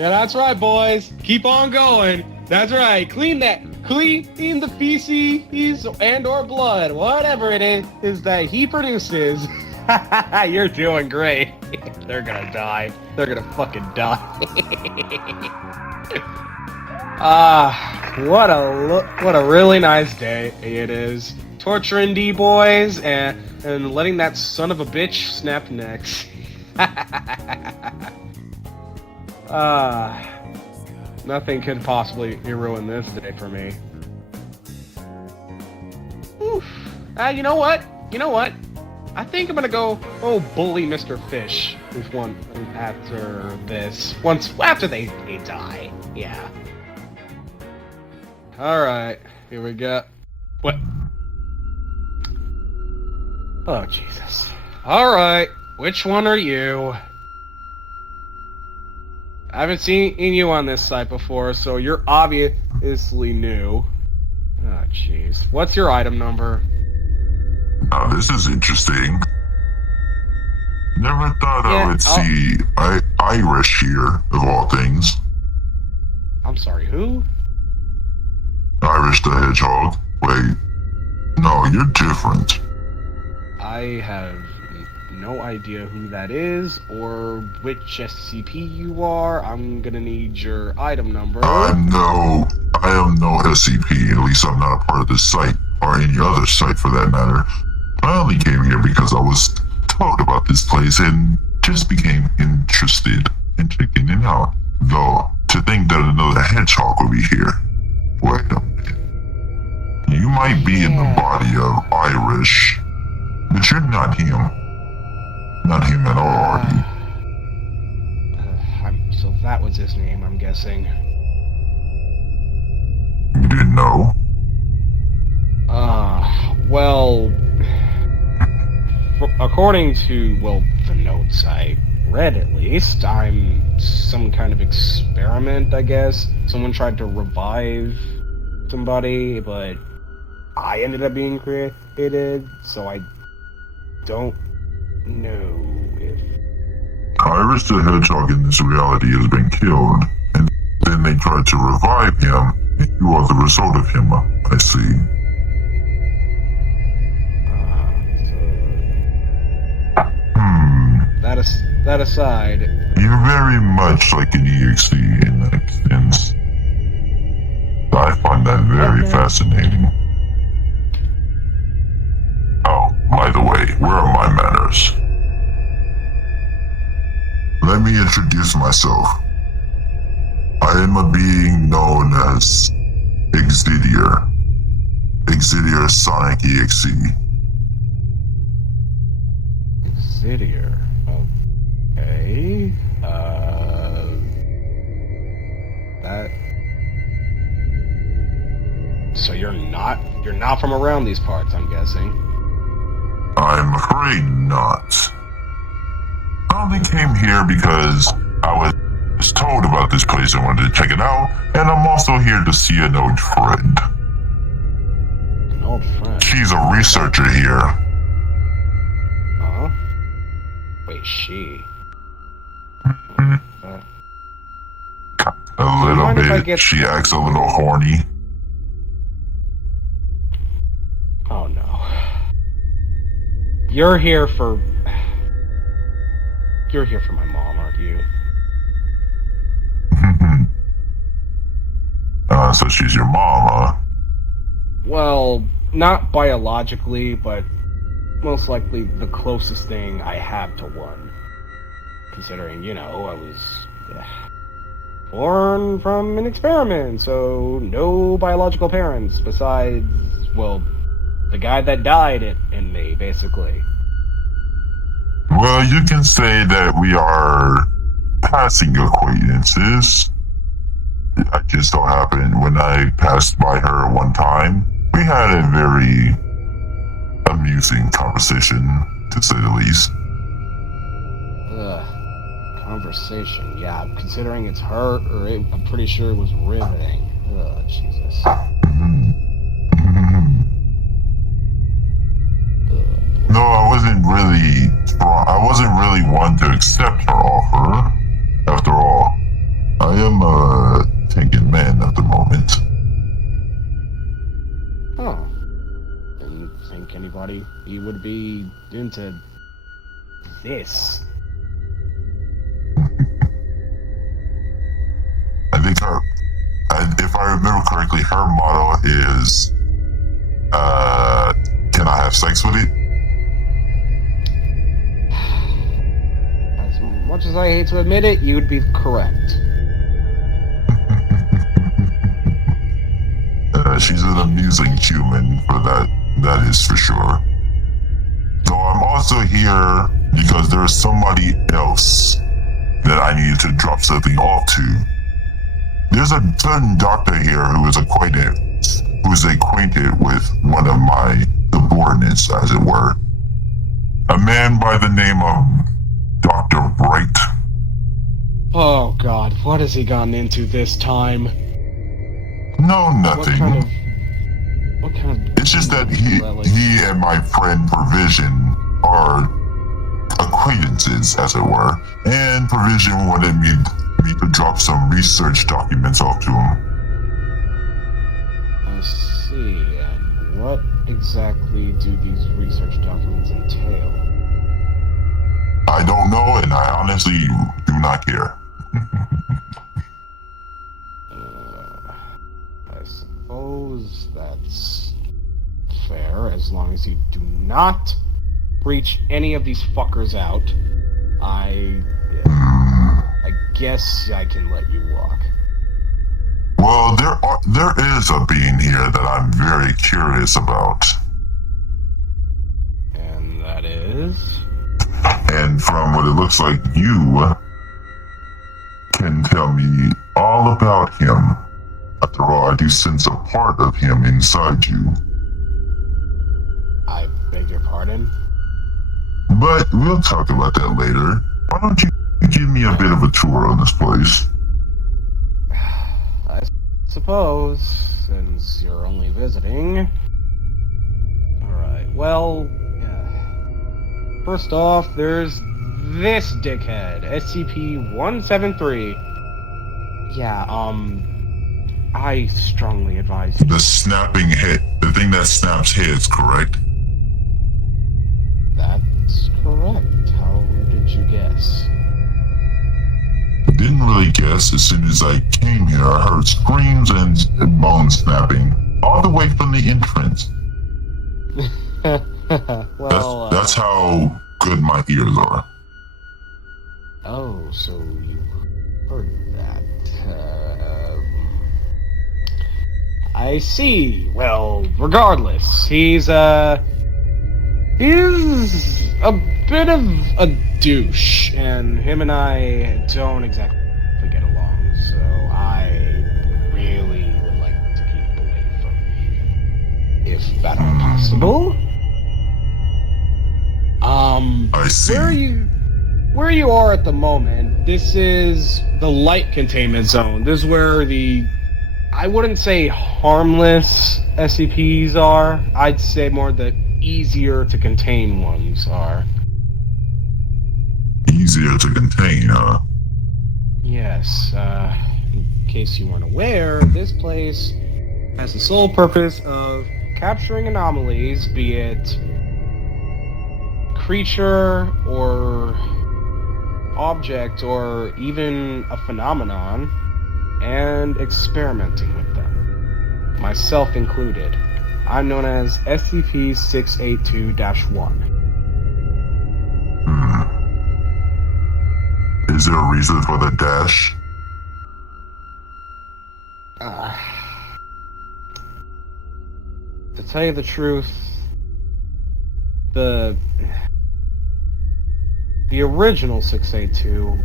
Yeah, that's right, boys. Keep on going. That's right. Clean the feces and/or blood, whatever it is that he produces. You're doing great. They're gonna die. They're gonna fucking die. What a really nice day it is. Torturing D boys and letting that son of a bitch snap necks. Nothing could possibly ruin this day for me. Oof. You know what? I think I'm gonna go bully Mr. Fish with one after this. After they die. Yeah. Alright, here we go. What? Oh, Jesus. Alright, which one are you? I haven't seen you on this site before, so you're obviously new. Oh, jeez. What's your item number? Now, this is interesting. Never thought I would see Irish here, of all things. I'm sorry, who? Irish the Hedgehog. Wait. No, you're different. I have no idea who that is, or which SCP you are. I'm gonna need your item number. I am no SCP, at least I'm not a part of this site, or any other site for that matter. I only came here because I was told about this place and just became interested in checking it out. Though, to think that another hedgehog would be here. Wait a minute. You might be in the body of Irish, but you're not him. Not him at all, are you? So that was his name, I'm guessing. You didn't know? Well... according to, the notes I read at least, I'm some kind of experiment, I guess. Someone tried to revive somebody, but I ended up being created, so I don't know if... Irish the Hedgehog in this reality has been killed, and then they tried to revive him, and you are the result of him, I see. That aside... You're very much like an EXE in that sense. I find that very fascinating. Oh, by the way, where are my manners? Let me introduce myself. I am a being known as Exetior. Exetior Sonic EXE. Exetior. Okay. That... So you're not from around these parts, I'm guessing. I'm afraid not. I only came here because I was told about this place and wanted to check it out, and I'm also here to see an old friend. An old friend? She's a researcher here. Huh? Wait, she? A little bit. She acts a little horny. Oh no. You're here for my mom, aren't you? So she's your mom, huh? Well, not biologically, but most likely the closest thing I have to one. Considering, I was born from an experiment, so no biological parents besides, the guy that died in me, basically. Well, you can say that we are passing acquaintances. I just so happened when I passed by her one time, we had a very amusing conversation, to say the least. Conversation, yeah. Considering it's her, I'm pretty sure it was riveting. Ugh, Jesus. No, I wasn't really one to accept her offer. After all, I anybody. He would be into this. I think if I remember correctly, her motto is, can I have sex with it? As much as I hate to admit it, you would be correct. She's an amusing human, for that is for sure. So I'm also here because there's somebody else that I needed to drop something off to. There's a certain doctor here who is acquainted with one of my subordinates, as it were. A man by the name of Dr. Bright. Oh god, what has he gotten into this time? No, nothing. What kind of... It's just that he and my friend Provision are acquaintances, as it were, and Provision wanted me to drop some research documents off to him. I see, and what exactly do these research documents entail? I don't know, and I honestly do not care. I suppose that's fair, as long as you do not reach any of these fuckers out. I guess I can let you walk. Well, there is a being here that I'm very curious about. And that is? And from what it looks like, you can tell me all about him. After all, I do sense a part of him inside you. I beg your pardon? But we'll talk about that later. Why don't you give me a bit of a tour on this place? I suppose, since you're only visiting. Alright, well, first off, there's this dickhead, SCP-173. Yeah, I strongly advise you. The snapping head, the thing that snaps heads, correct? That's correct. How did you guess? Didn't really guess. As soon as I came here, I heard screams and bone snapping all the way from the entrance. Well, that's how good my ears are. Oh, so you heard that. I see. Well, regardless, he's a bit of a douche, and him and I don't exactly get along, so I really would like to keep away from him, if that were possible. I see. Where you are at the moment, this is the light containment zone. This is where I wouldn't say harmless SCPs are. I'd say more the easier to contain ones are. Easier to contain, huh? Yes, in case you weren't aware, this place has the sole purpose of capturing anomalies, be it creature or object or even a phenomenon, and experimenting with them. Myself included. I'm known as SCP-682-1. Is there a reason for the dash? To tell you the truth, the original 682,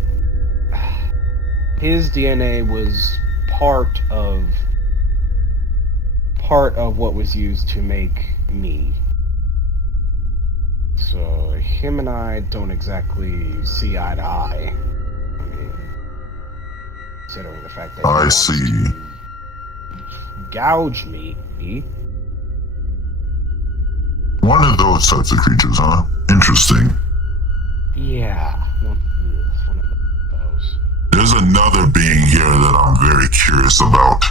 his DNA was part of what was used to make me. So him and I don't exactly see eye to eye. I mean, considering the fact that he wants to gouge me. One of those types of creatures, huh? Interesting. Yeah, one of those. There's another being here that I'm very curious about.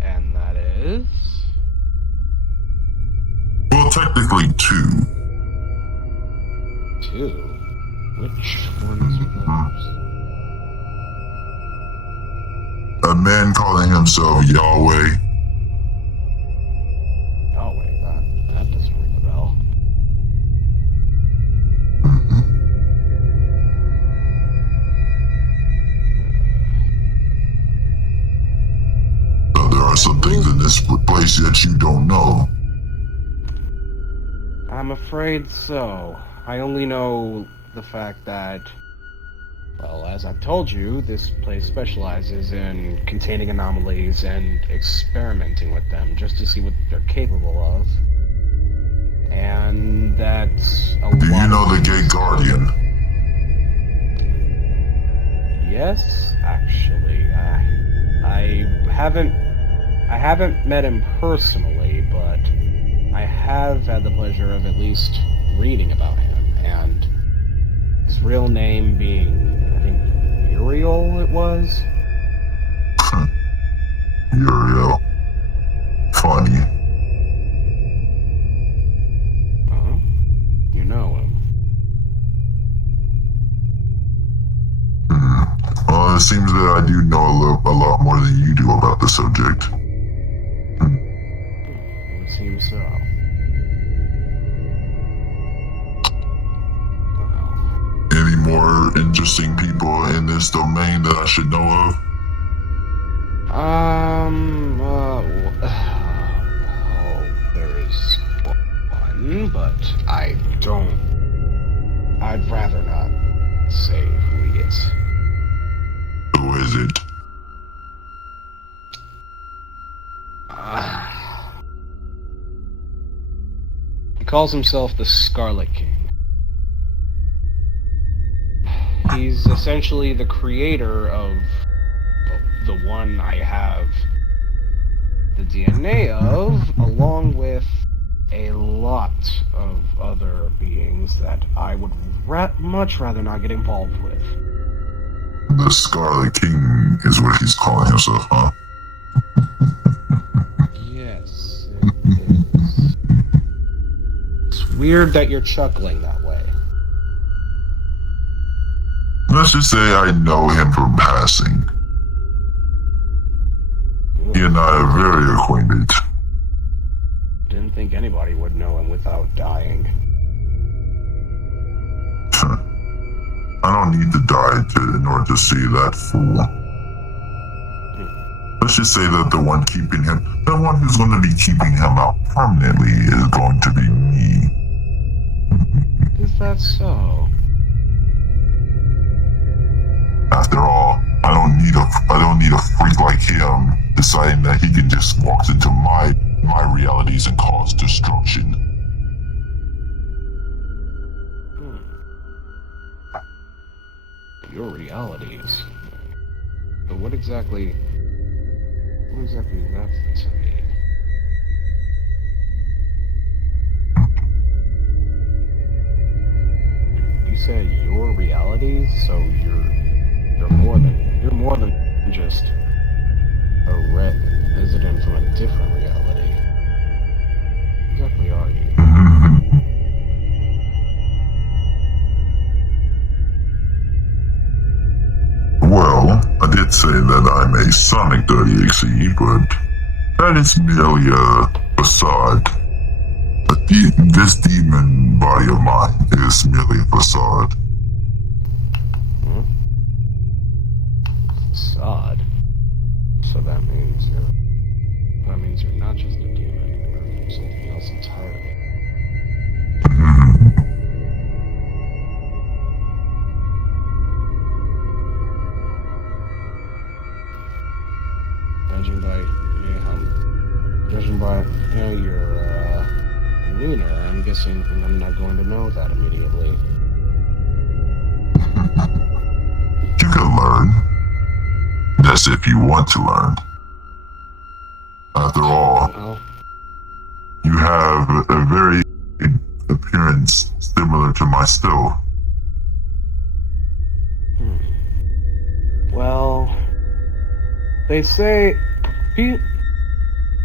And that is? technically two. Two? Which ones are those? A man calling himself Yahweh. Oh wait, that doesn't ring a bell. So there are some things in this place that you don't know. I'm afraid so. I only know the fact that, well, as I've told you, this place specializes in containing anomalies and experimenting with them just to see what they're capable of. And that's a lot. Do you know the Gate Guardian? Yes, actually. I haven't met him personally, but I have had the pleasure of at least reading about him, and his real name being, I think, Muriel it was? Uriel. Funny. Huh? You know him. Well, it seems that I do know a lot more than you do about the subject. It would seem so. Well, Any more interesting people in this domain that I should know of? well, there's one, but I'd rather not say who he is. Who is it? He calls himself the Scarlet King. He's essentially the creator of the one I have the DNA of, along with a lot of other beings that I would much rather not get involved with. The Scarlet King is what he's calling himself, huh? Yes, it is. It's weird that you're chuckling that way. Let's just say I know him from passing. He and I are very acquainted. Didn't think anybody would know him without dying. I don't need to die in order to see that fool. Let's just say that the one who's going to be keeping him out permanently is going to be me. Is that so? After all, I don't need a freak like him deciding that he can just walk into my realities and cause destruction. Your realities. But what exactly does that to mean? You said your realities, so you're more than just a resident from a different reality. What exactly are you? Well, I did say that I'm a Sonic 30XE, but that is merely a facade. This demon body of mine is merely a facade. Facade. So that means you're not just a demon, you're something else entirely. Judging by your demeanor, I'm guessing I'm not going to know that immediately. You can learn. That's if you want to learn. After all, Well, you have a very appearance similar to myself. Well, they say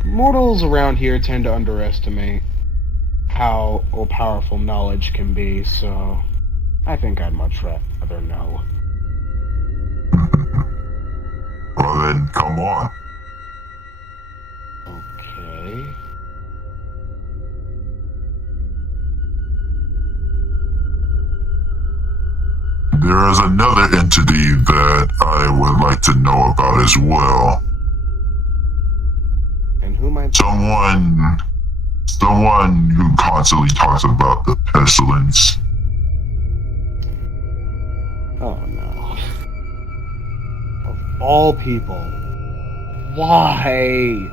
mortals around here tend to underestimate how powerful knowledge can be, so I think I'd much rather know. Well then, come on. Okay. There is another entity that I would like to know about as well. And who might... Someone who constantly talks about the pestilence. Oh no. Of all people. Why?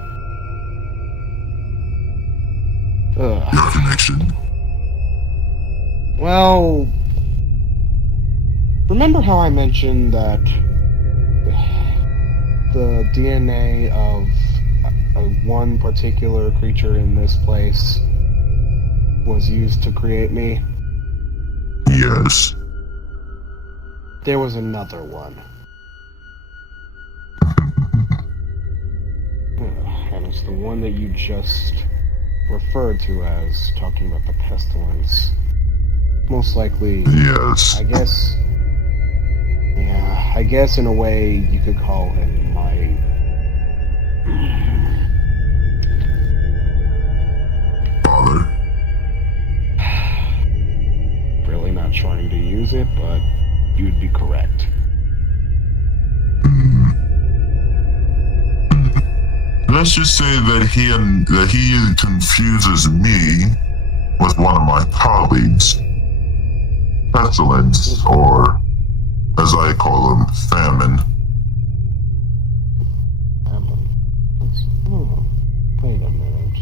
Ugh. Your connection. Well, remember how I mentioned that the DNA of one particular creature in this place was used to create me? Yes. There was another one. And it's the one that you just referred to as talking about the pestilence. Most likely, Yes. I guess in a way you could call him my... Father. Really not trying to use it, but you'd be correct. Let's just say that he confuses me with one of my colleagues. Pestilence, or as I call him, famine. Wait a minute.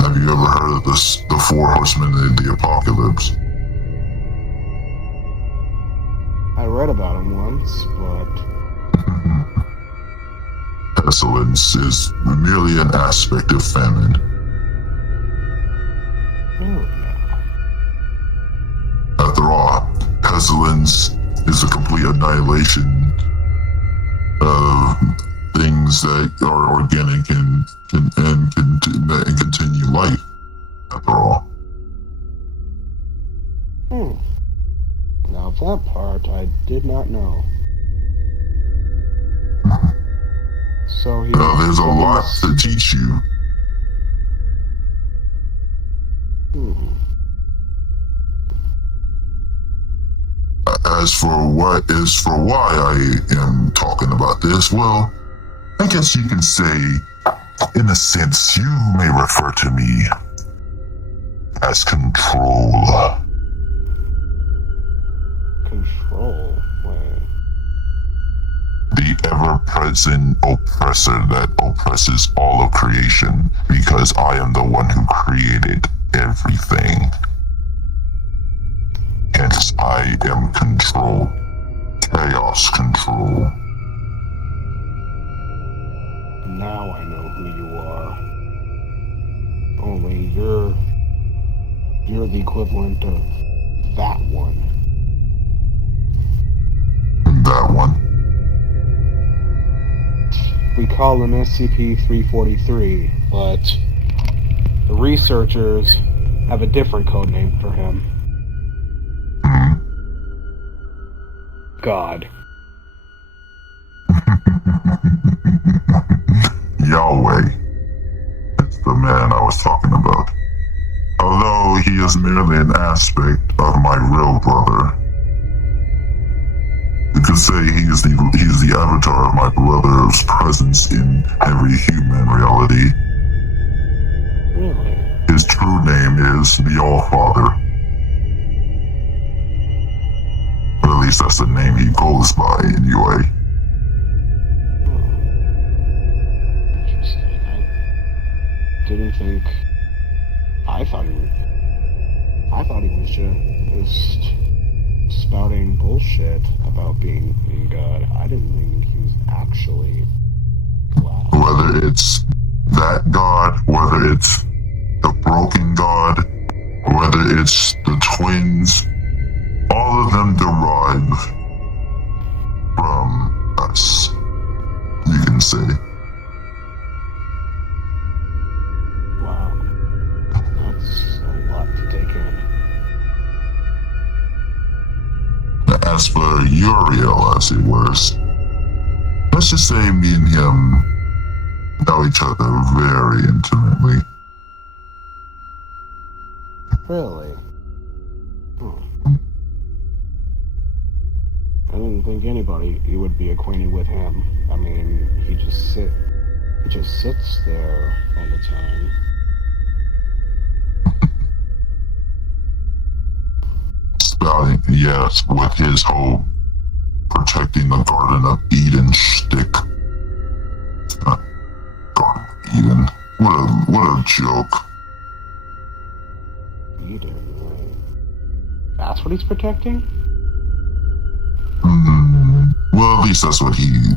Have you ever heard of the Four Horsemen of the Apocalypse? I read about him once, but... Pestilence is merely an aspect of famine. After all, pestilence is a complete annihilation of things that are organic and continue life. After all. Now that part I did not know. So there's a lot to teach you. As for why I am talking about this, well, I guess you can say, in a sense, you may refer to me as control. Control? Wait. The ever-present oppressor that oppresses all of creation, because I am the one who created everything. Hence, I am control. Chaos control. Now I know who you are. Only you're the equivalent of that one. That one? We call him SCP-343, but the researchers have a different code name for him. God. Yahweh. That's the man I was talking about. Although he is merely an aspect of my real brother. You could say he is the avatar of my brother's presence in every human reality. Really? His true name is the All-Father. Or at least that's the name he goes by anyway. Interesting. I didn't think... I thought he was just spouting bullshit about being God. I didn't think he was actually... Wow. Whether it's that God, whether it's the broken God, whether it's the twins, all of them derive from us, you can say. Wow. as for Uriel, as it was, let's just say me and him know each other very intimately. Really? I didn't think anybody you would be acquainted with him. I mean, he just sits there all the time. Spouting, yes, with his whole protecting the Garden of Eden shtick. Garden of Eden. What a joke. Eden, right? That's what he's protecting? Well, at least that's what he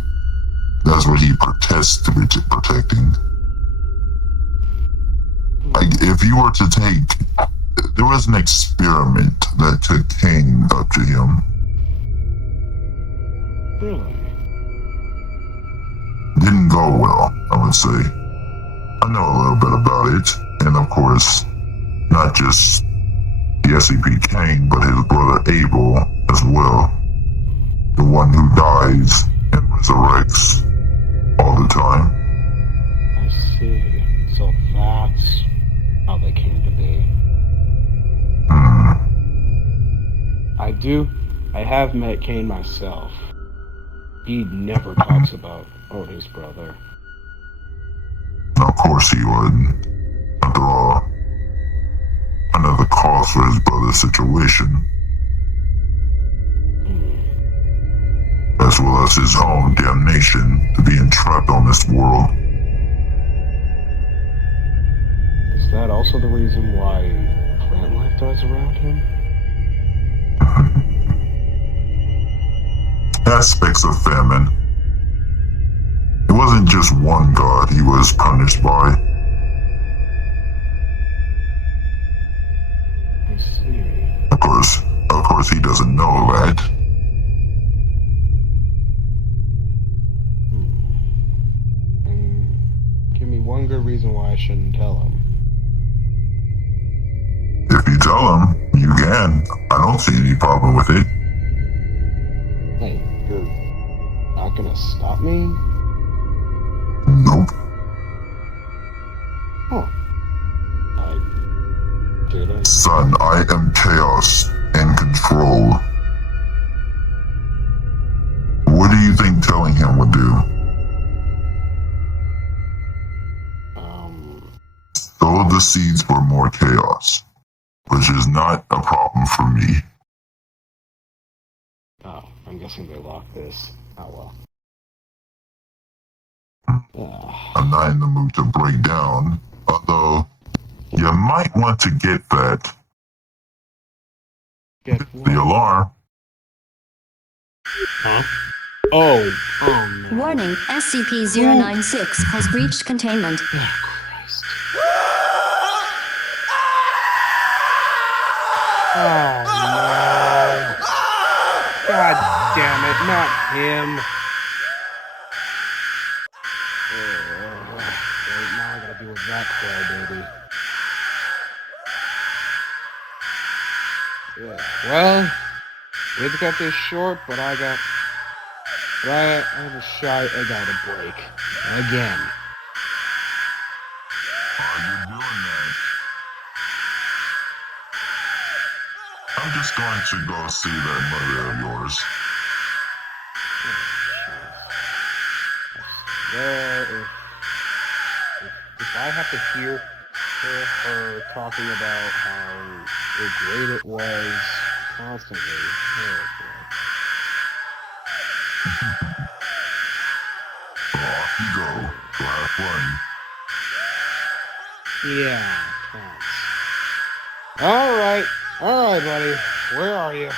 protests to be protecting. Like, if you were to take, there was an experiment that took Cain up to him. Really? Didn't go well, I would say. I know a little bit about it, and of course, not just the SCP Cain, but his brother Abel as well. The one who dies and resurrects all the time. I see. So that's how they came to be. I have met Cain myself. He never talks about Odie's brother. Of course he would. After all, another cause for his brother's situation. As well as his own damnation to being trapped on this world. Is that also the reason why plant life dies around him? Aspects of famine. It wasn't just one god he was punished by. I see. Of course he doesn't know that. And give me one good reason why I shouldn't tell him. If you tell him, you can. I don't see any problem with it. Hey, you're not gonna stop me? Nope. Huh. I didn't. Son, I am chaos and control. What do you think telling him would do? Sow the seeds for more chaos, which is not a problem for me. Oh, I'm guessing they locked this. Oh well. I'm not in the mood to break down, although you might want to get that. Get The alarm. Huh? Oh no. Warning, SCP-096 has breached containment. Oh, Christ. Oh no. God damn it, not him. Wait, now I gotta deal with that crybaby. Yeah. Well, we've got this short, but I have a shot. I got a break. Again. Are you doing that? I'm just going to go see that mother of yours. Well, if I have to hear her talking about how great it was constantly, oh Off you go. Go have fun. boy. Yeah, thanks. All right, buddy. Where are you?